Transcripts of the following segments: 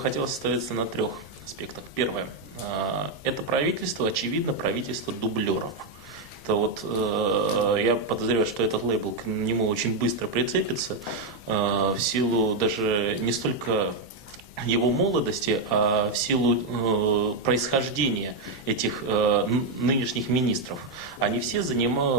Хотелось остановиться на трех аспектах. Первое. Это правительство, очевидно, правительство дублеров. Это вот, я подозреваю, что этот лейбл к нему очень быстро прицепится, в силу даже не столько его молодости, а в силу происхождения этих нынешних министров. Они все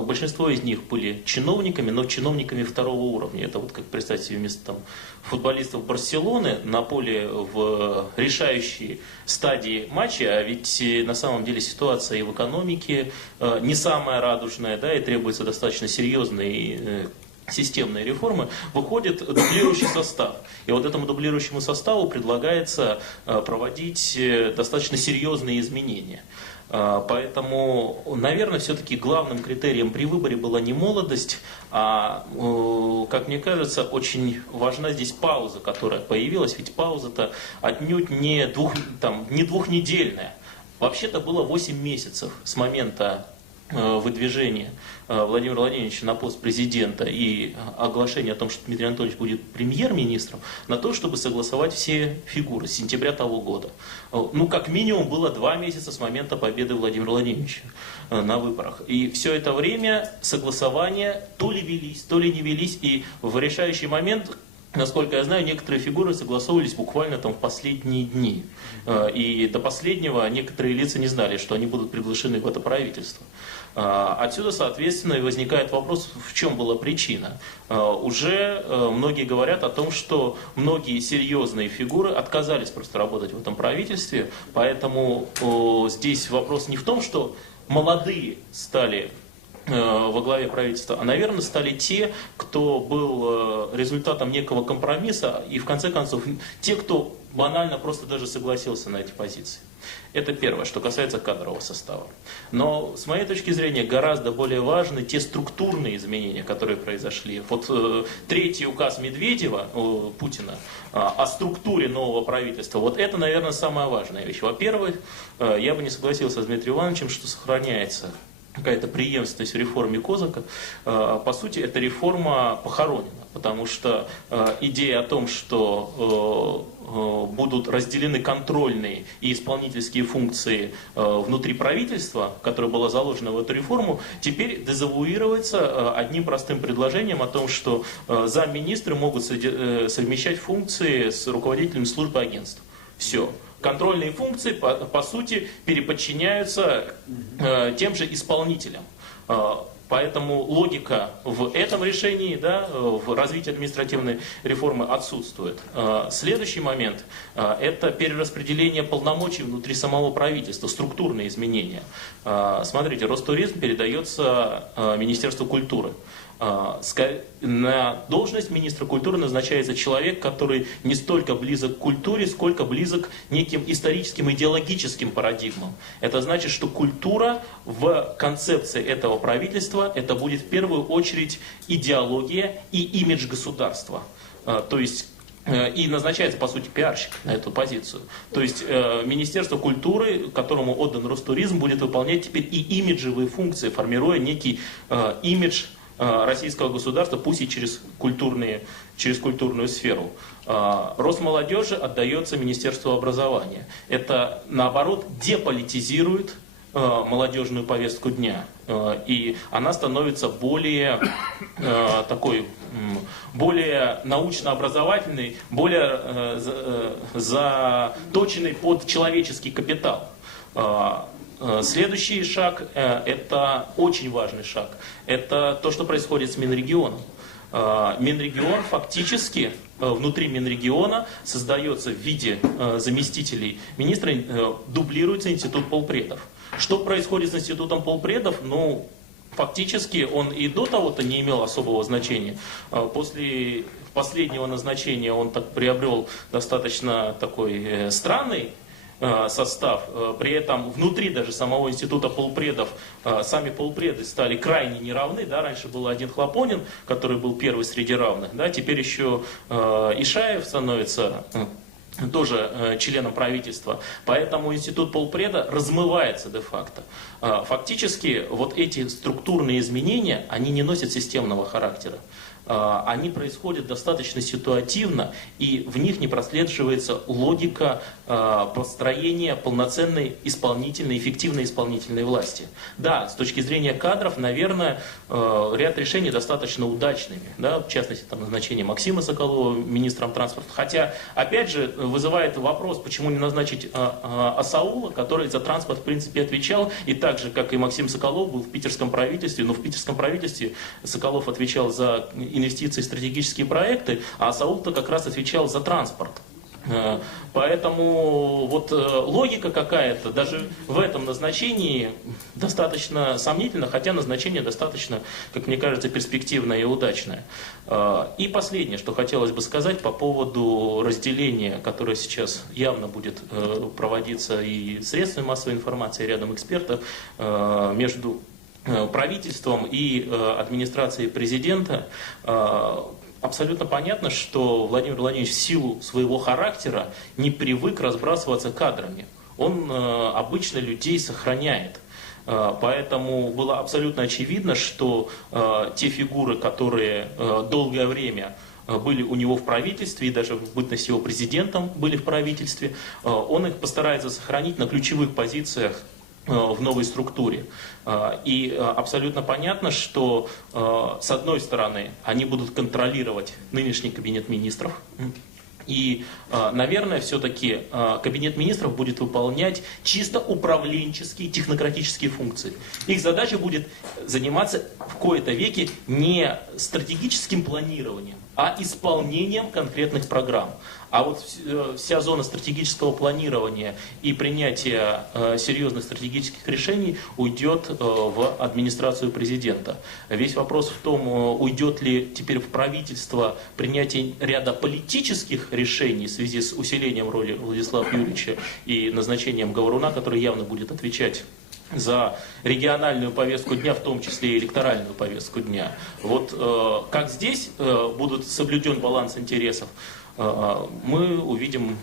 большинство из них были чиновниками, но чиновниками второго уровня. Это вот как представьте себе вместо там, футболистов Барселоны на поле в решающей стадии матча, а ведь на самом деле ситуация и в экономике не самая радужная, да, и требуется достаточно серьезной системные реформы, выходит дублирующий состав. И вот этому дублирующему составу предлагается проводить достаточно серьезные изменения. Поэтому, наверное, все-таки главным критерием при выборе была не молодость, а, как мне кажется, очень важна здесь пауза, которая появилась. Ведь пауза-то отнюдь не двухнедельная. Вообще-то было 8 месяцев с момента выдвижения Владимира Владимировича на пост президента и оглашение о том, что Дмитрий Анатольевич будет премьер-министром, на то, чтобы согласовать все фигуры с сентября того года. Ну, как минимум, было 2 месяца с момента победы Владимира Владимировича на выборах. И все это время согласования то ли велись, то ли не велись, и в решающий момент, насколько я знаю, некоторые фигуры согласовывались буквально там в последние дни. И до последнего некоторые лица не знали, что они будут приглашены в это правительство. Отсюда, соответственно, и возникает вопрос, в чем была причина. Уже многие говорят о том, что многие серьезные фигуры отказались просто работать в этом правительстве, поэтому здесь вопрос не в том, что молодые стали во главе правительства, а, наверное, стали те, кто был результатом некого компромисса, и, в конце концов, те, кто банально просто даже согласился на эти позиции. Это первое, что касается кадрового состава. Но, с моей точки зрения, гораздо более важны те структурные изменения, которые произошли. Вот третий указ Медведева, Путина, о структуре нового правительства, вот это, наверное, самая важная вещь. Во-первых, я бы не согласился с Дмитрием Ивановичем, что сохраняется какая-то преемственность в реформе Козака. По сути, эта реформа похоронена, потому что идея о том, что будут разделены контрольные и исполнительские функции внутри правительства, которая была заложена в эту реформу, теперь дезавуируется одним простым предложением о том, что замминистры могут совмещать функции с руководителем службы агентств. Все. Контрольные функции, по сути, переподчиняются тем же исполнителям. Поэтому логика в этом решении, да, в развитии административной реформы отсутствует. Следующий момент – это перераспределение полномочий внутри самого правительства, структурные изменения. Смотрите, Ростуризм передается Министерству культуры. На должность министра культуры назначается человек, который не столько близок к культуре, сколько близок к неким историческим идеологическим парадигмам. Это значит, что культура в концепции этого правительства это будет в первую очередь идеология и имидж государства. То есть и назначается, по сути, пиарщик на эту позицию. То есть Министерство культуры, которому отдан Ростуризм, будет выполнять теперь и имиджевые функции, формируя некий имидж российского государства, пусть и через культурную сферу. Росмолодежи отдается Министерству образования. Это, наоборот, деполитизирует молодежную повестку дня. И она становится более более научно-образовательной, более заточенной под человеческий капитал. Следующий шаг, это очень важный шаг, это то, что происходит с Минрегионом. Минрегион фактически внутри Минрегиона создается в виде заместителей министра, дублируется институт полпредов. Что происходит с институтом полпредов? Ну, фактически он и до того-то не имел особого значения. После последнего назначения он так приобрел достаточно такой странный состав, при этом внутри даже самого института полпредов, сами полпреды стали крайне неравны, да, раньше был один Хлопонин, который был первый среди равных, да, теперь еще Ишаев становится тоже членом правительства, поэтому институт полпреда размывается де-факто. Фактически вот эти структурные изменения, они не носят системного характера. Они происходят достаточно ситуативно, и в них не прослеживается логика построения полноценной исполнительной, эффективной исполнительной власти. Да, с точки зрения кадров, наверное, ряд решений достаточно удачными, да, в частности, там, назначение Максима Соколова министром транспорта. Хотя, опять же, вызывает вопрос, почему не назначить Асаула, который за транспорт, в принципе, отвечал, и так же, как и Максим Соколов, был в питерском правительстве, но в питерском правительстве Соколов отвечал за инвестиции в стратегические проекты, а Асаул-то как раз отвечал за транспорт. Поэтому вот логика какая-то даже в этом назначении достаточно сомнительна, хотя назначение достаточно, как мне кажется, перспективное и удачное. И последнее, что хотелось бы сказать по поводу разделения, которое сейчас явно будет проводиться и средствами массовой информации, и рядом экспертов, между правительством и администрацией президента. Абсолютно понятно, что Владимир Владимирович в силу своего характера не привык разбрасываться кадрами. Он обычно людей сохраняет. Поэтому было абсолютно очевидно, что те фигуры, которые долгое время были у него в правительстве, и даже в бытность его президентом были в правительстве, он их постарается сохранить на ключевых позициях в новой структуре. И абсолютно понятно, что с одной стороны они будут контролировать нынешний кабинет министров, и, наверное, все-таки кабинет министров будет выполнять чисто управленческие, технократические функции. Их задача будет заниматься в кои-то веки не стратегическим планированием, а исполнением конкретных программ. А вот вся зона стратегического планирования и принятия серьезных стратегических решений уйдет в администрацию президента. Весь вопрос в том, уйдет ли теперь в правительство принятие ряда политических решений в связи с усилением роли Владислава Юрьевича и назначением Говоруна, который явно будет отвечать за региональную повестку дня, в том числе и электоральную повестку дня. Вот как здесь будет соблюден баланс интересов, мы увидим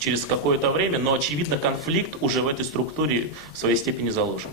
через какое-то время, но очевидно конфликт уже в этой структуре в своей степени заложен.